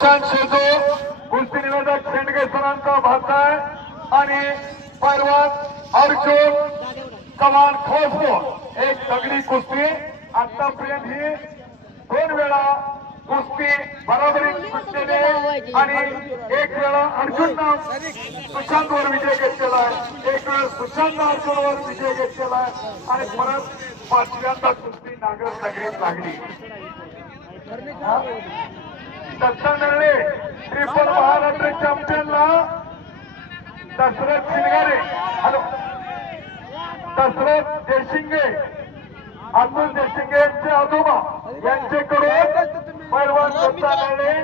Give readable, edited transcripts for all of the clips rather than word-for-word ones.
शेजो कुस्ती निवेदक शेंडगे सरांचा भाषा आहे आणि पैलवान अर्जुन चव्हाण खोसो एक दगडी कुस्ती आतापर्यंत ही 2 वेळा कुस्ती बरोबरीत सुटलेली आणि 1 वेळा अर्जुननं सुशांतवर विजय घेतलेला आहे, 1 वेळा सुशांतनं अर्जुनवर विजय घेतलेला आहे आणि परत 5व्यांदा कुस्ती नागर नगरीत लागली. दत्ता नरळे ट्रिपल महाराष्ट्र चॅम्पियनला दशरथ शिंगारे दशरथ देशिंगे अतुल देशिंगे यांचे आजोबा यांच्याकडून पैलवान दत्ता नरळे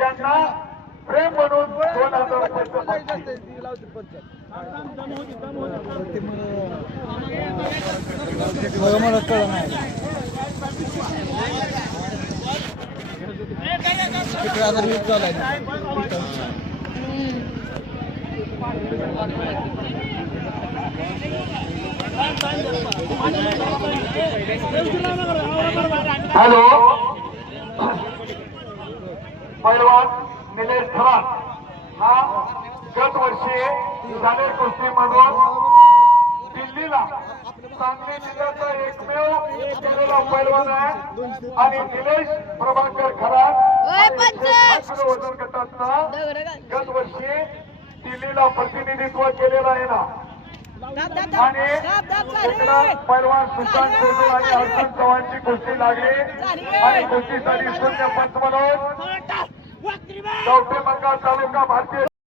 यांना प्रेम म्हणून 2000 रुपयाचं बक्षीस. हॅलो, पैलवान निलेश धवन हा गत वर्षी झालेल्या कुस्तीमधून दिल्लीला सांगली जिल्ह्याचा एकमेव गेलेला पैलवान आहे आणि निलेश प्रभाकर खरात वजन गटाचा गत वर्षी दिल्लीला प्रतिनिधित्व केलेलं आहे ना. आणि पैलवान सुशांत शेजो आणि अर्जुन चव्हाणची कुस्ती लागली आणि कुस्तीसाठी 0 पंच म्हणून चौथे बंगाल तालुका भारतीय